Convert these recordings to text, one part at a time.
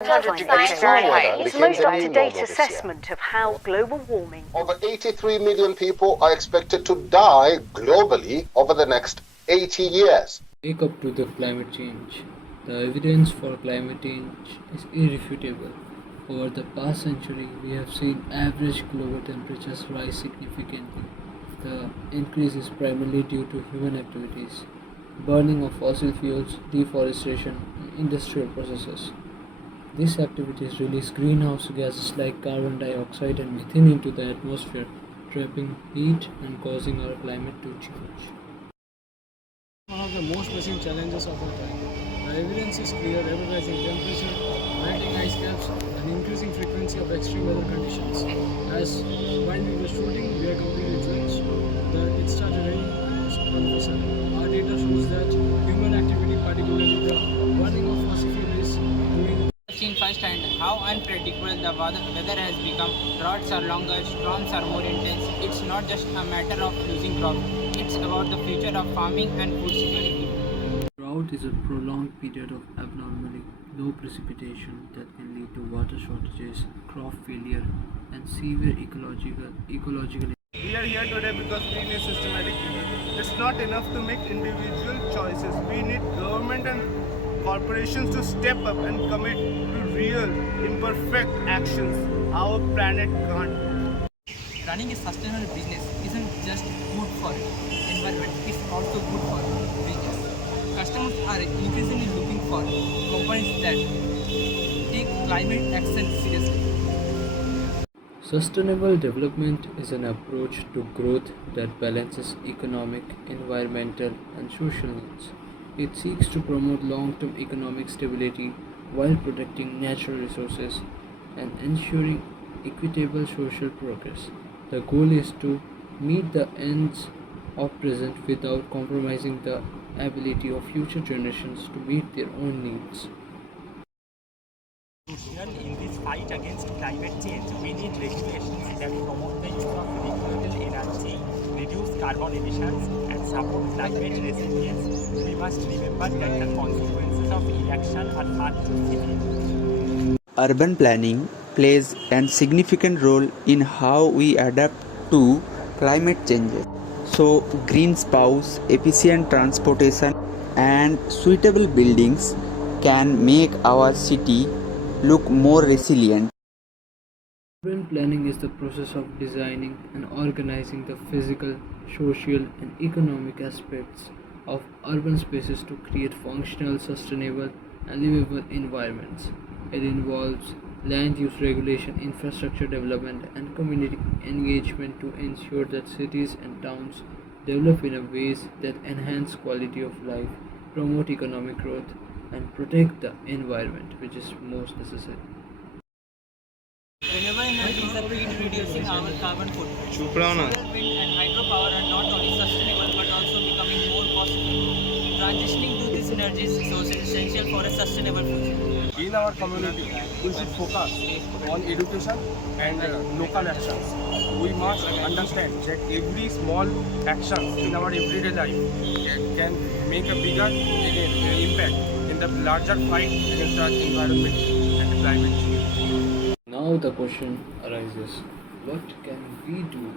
It's the most up-to-date assessment of how global warming... Over 83 million people are expected to die globally over the next 80 years. Wake up to the climate change. The evidence for climate change is irrefutable. Over the past century, we have seen average global temperatures rise significantly. The increase is primarily due to human activities, burning of fossil fuels, deforestation, and industrial processes. These activities release greenhouse gases like carbon dioxide and methane into the atmosphere, trapping heat and causing our climate to change. One of the most pressing challenges of our time. The evidence is clear: ever-rising temperature, melting ice caps, and increasing frequency of extreme weather conditions. As when we were shooting, we are completely drenched. It started raining all of a sudden. Our data shows that human activity, particularly the burning of fossil fuel, is doing. Seen firsthand how unpredictable the weather has become. Droughts are longer, storms are more intense. It's not just a matter of losing crops, it's about the future of farming and food security. Drought is a prolonged period of abnormally low precipitation that can lead to water shortages, crop failure, and severe ecological. We are here today because we need systematic change. It's not enough to make individual choices. We need government and corporations to step up and commit to real, imperfect actions our planet can't. Running a sustainable business isn't just good for environment, it's also good for business. Customers are increasingly looking for companies that take climate action seriously. Sustainable development is an approach to growth that balances economic, environmental, and social needs. It seeks to promote long-term economic stability while protecting natural resources and ensuring equitable social progress. The goal is to meet the ends of present without compromising the ability of future generations to meet their own needs. In this fight against climate change, we need regulations that promote the use of renewable energy, reduce carbon emissions, and support climate resilience. We must remember that the consequences of inaction are far too severe. Urban planning plays a significant role in how we adapt to climate changes. So, green spouts, efficient transportation, and suitable buildings can make our city look more resilient. Urban planning is the process of designing and organizing the physical, social, and economic aspects of urban spaces to create functional, sustainable, and livable environments. It involves land use regulation, infrastructure development, and community engagement to ensure that cities and towns develop in a ways that enhance quality of life, promote economic growth, and protect the environment, which is most necessary. Renewable energy is a key to reducing our carbon footprint. Solar, wind, and hydropower are not only sustainable but also becoming more possible. Transitioning to these energy sources is essential for a sustainable future. In our community, we should focus on education and local actions. We must understand that every small action in our everyday life can make a bigger impact in the larger fight against our environment and climate change. Now the question arises, what can we do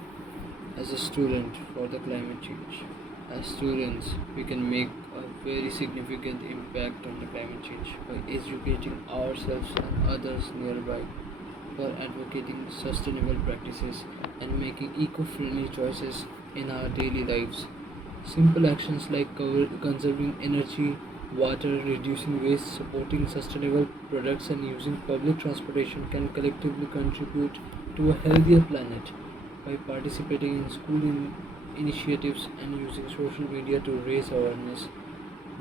as a student for the climate change? As students, we can make a very significant impact on the climate change by educating ourselves and others nearby, for advocating sustainable practices and making eco-friendly choices in our daily lives. Simple actions like conserving energy, water, reducing waste, supporting sustainable products, and using public transportation can collectively contribute to a healthier planet. By participating in school initiatives and using social media to raise awareness,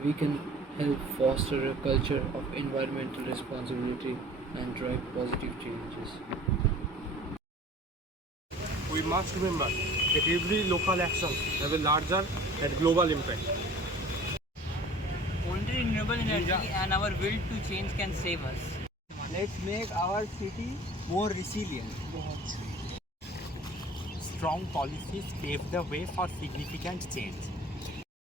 we can help foster a culture of environmental responsibility and drive positive changes. We must remember that every local action has a larger and global impact. Only renewable energy and our will to change can save us. Let's make our city more resilient. Strong policies pave the way for significant change.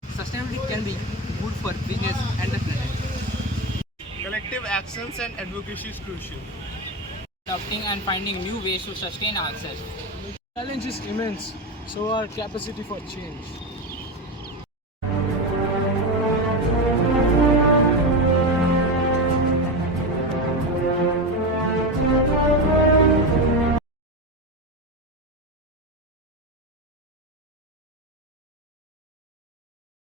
Sustainability can be good for business and the planet. The Collective actions and advocacy is crucial. Adopting and finding new ways to sustain access. Challenge is immense, so our capacity for change.